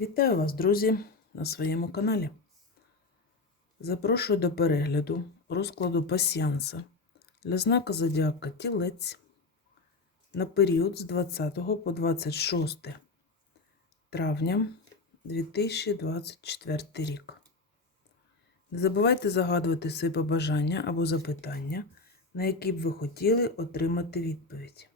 Вітаю вас, друзі, на своєму каналі. Запрошую до перегляду розкладу пасіянса для знака Зодіака Тілець на період з 20 по 26 травня 2024 рік. Не забувайте загадувати свої побажання або запитання, на які б ви хотіли отримати відповідь.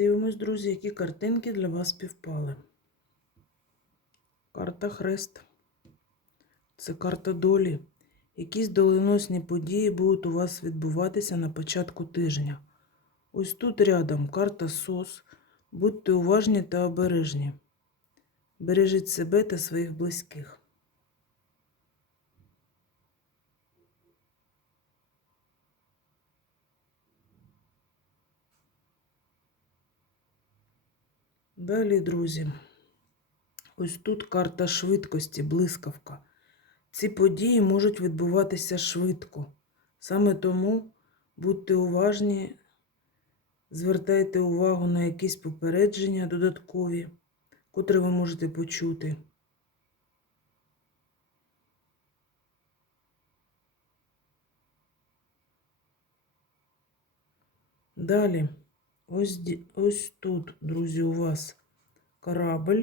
Дивимось, друзі, які картинки для вас співпали. Карта Хрест. Це карта долі. Якісь доленосні події будуть у вас відбуватися на початку тижня. Ось тут рядом карта СОС. Будьте уважні та обережні. Бережіть себе та своїх близьких. Далі, друзі, ось тут карта швидкості, блискавка. Ці події можуть відбуватися швидко. Саме тому будьте уважні, звертайте увагу на якісь попередження додаткові, котрі ви можете почути. Далі, ось, ось тут, друзі, у вас корабль.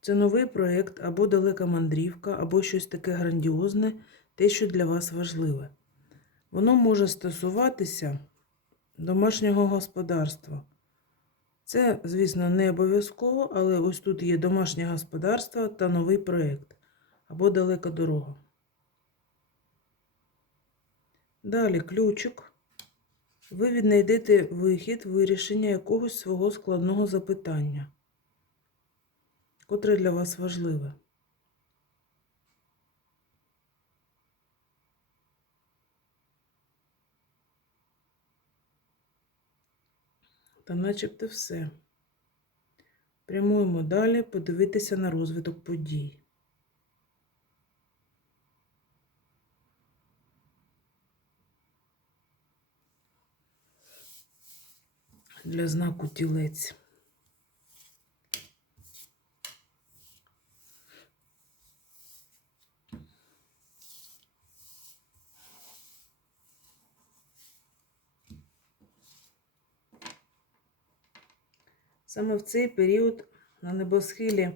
Це новий проєкт або далека мандрівка, або щось таке грандіозне, те, що для вас важливе. Воно може стосуватися домашнього господарства. Це, звісно, не обов'язково, але ось тут є домашнє господарство та новий проєкт або далека дорога. Далі ключик. Ви віднайдете вихід вирішення якогось свого складного запитання, котре для вас важливе. Та начебто все. Прямуємо далі подивитися на розвиток подій. Для знаку тілець. Саме в цей період на небосхилі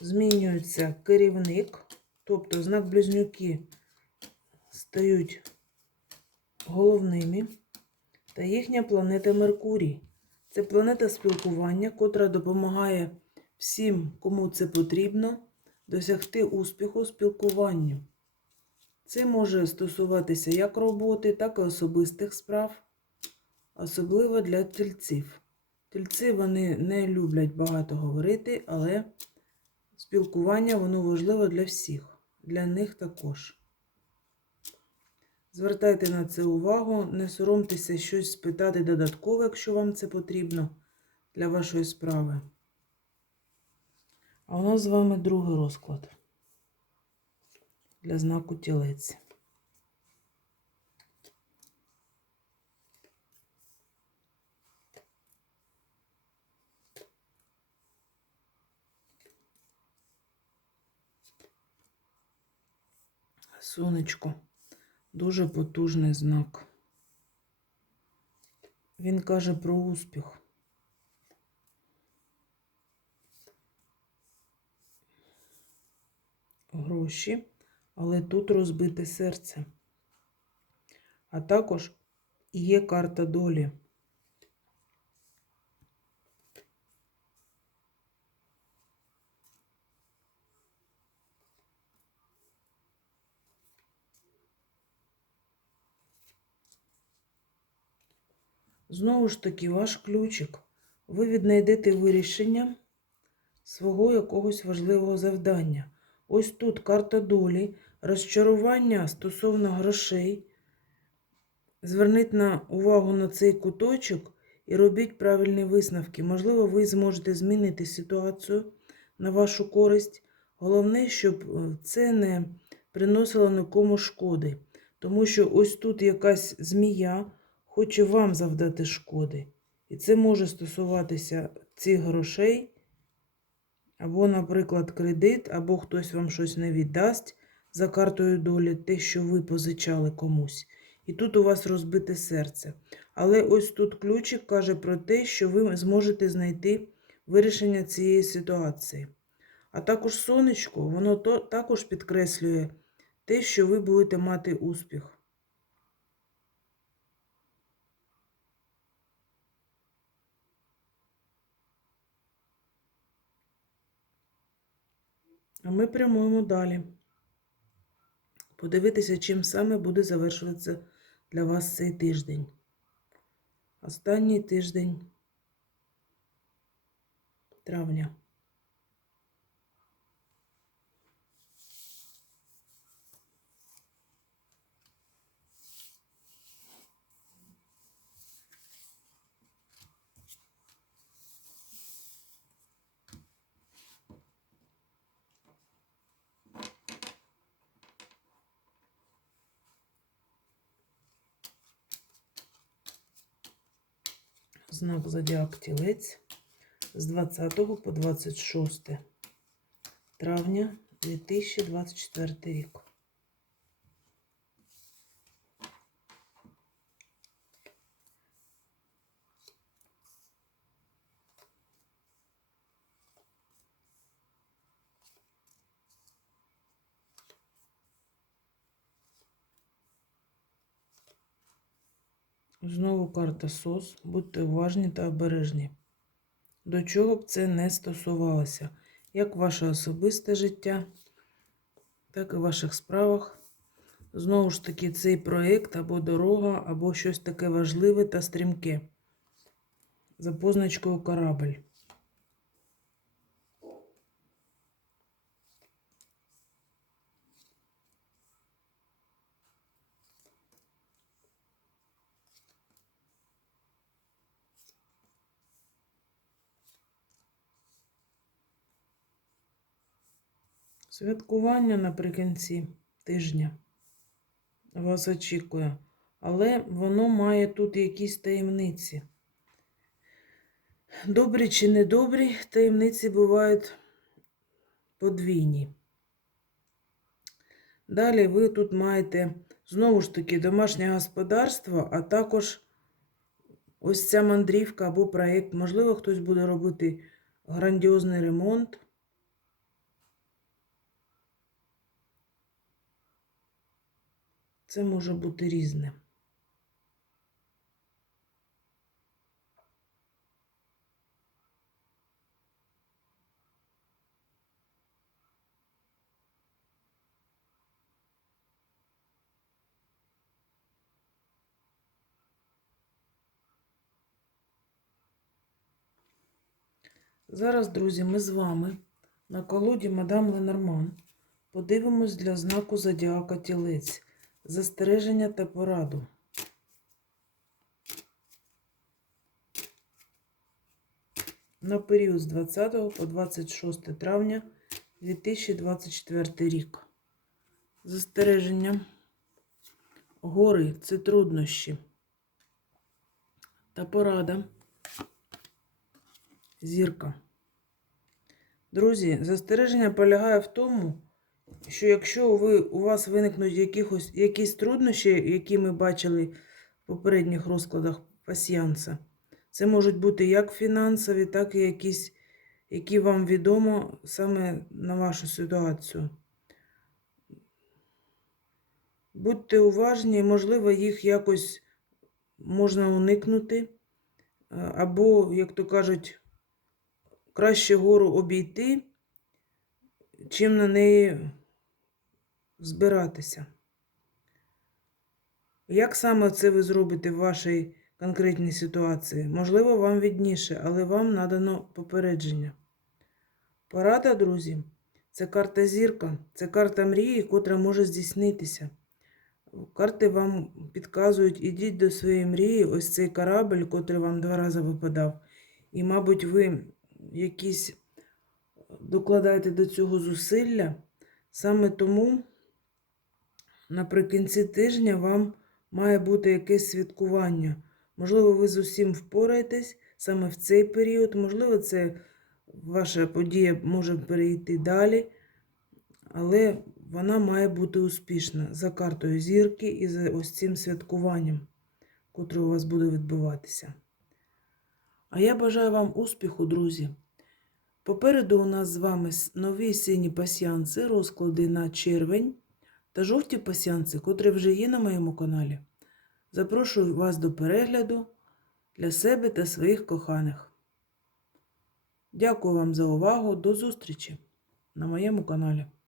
змінюється керівник, тобто знак близнюки стають головними, та їхня планета Меркурій. Це планета спілкування, котра допомагає всім, кому це потрібно, досягти успіху у спілкуванні. Це може стосуватися як роботи, так і особистих справ особливо для тельців. Тельці вони не люблять багато говорити, але спілкування воно важливо для всіх, для них також. Звертайте на це увагу, не соромтеся щось спитати додатково, якщо вам це потрібно для вашої справи. А у нас з вами другий розклад для знаку тілець. Сонечко. Дуже потужний знак. Він каже про успіх. Гроші, але тут розбите серце. А також є карта долі. Знову ж таки, ваш ключик. Ви віднайдете вирішення свого якогось важливого завдання. Ось тут карта долі. розчарування стосовно грошей. Зверніть на увагу на цей куточок і робіть правильні висновки. Можливо, ви зможете змінити ситуацію на вашу користь. Головне, щоб е, це не приносило нікому шкоди. Тому що ось тут якась змія хоче вам завдати шкоди. І це може стосуватися цих грошей, або, наприклад, кредит, або хтось вам щось не віддасть за картою долі, те, що ви позичали комусь. І тут у вас розбите серце. Але ось тут ключик каже про те, що ви зможете знайти вирішення цієї ситуації. А також сонечко, воно то, також підкреслює те, що ви будете мати успіх. А ми прямуємо далі. Подивитися, чим саме буде завершуватися для вас цей тиждень. Останній тиждень травня. Знак Зодіак Тілець з 20 по 26 травня 2024 рік. Знову карта СОС. Будьте уважні та обережні. До чого б це не стосувалося, як ваше особисте життя, так і в ваших справах. Знову ж таки, цей проєкт або дорога, або щось таке важливе та стрімке. За позначкою корабль. Святкування наприкінці тижня вас очікує, але воно має тут якісь таємниці. Добрі чи недобрі таємниці бувають подвійні. Далі ви тут маєте знову ж таки домашнє господарство, а також ось ця мандрівка або проєкт. Можливо, хтось буде робити грандіозний ремонт. Це може бути різне. Зараз, друзі, ми з вами на колоді Мадам Ленорман подивимось для знаку Зодіака Тілець застереження та пораду. На період з 20 по 26 травня 2024 рік. Застереження. Гори це труднощі. Та порада. Зірка. Друзі, застереження полягає в тому, що якщо ви, у вас виникнуть якихось, якісь труднощі, які ми бачили в попередніх розкладах пасіянса, це можуть бути як фінансові, так і якісь, які вам відомо саме на вашу ситуацію. Будьте уважні, можливо, їх якось можна уникнути, або, як то кажуть, краще гору обійти, чим на неї збиратися. Як саме це ви зробите в вашій конкретній ситуації? Можливо, вам відніше, але вам надано попередження. Порада, друзі, Це карта зірка, це карта мрії, котра може здійснитися. Карти вам підказують, ідіть до своєї мрії, ось цей корабль, котрий вам два рази випадав. І, мабуть, ви якісь докладаєте до цього зусилля. Саме тому наприкінці тижня вам має бути якесь святкування. Можливо, ви з усім впораєтесь саме в цей період, можливо, це ваша подія може перейти далі, але вона має бути успішна за картою зірки і за ось цим святкуванням, котре у вас буде відбуватися. А я бажаю вам успіху, друзі. Попереду у нас з вами нові сині пасіанси, розклади на червень та жовті пасянці, котрі вже є на моєму каналі. Запрошую вас до перегляду для себе та своїх коханих. Дякую вам за увагу. До зустрічі на моєму каналі.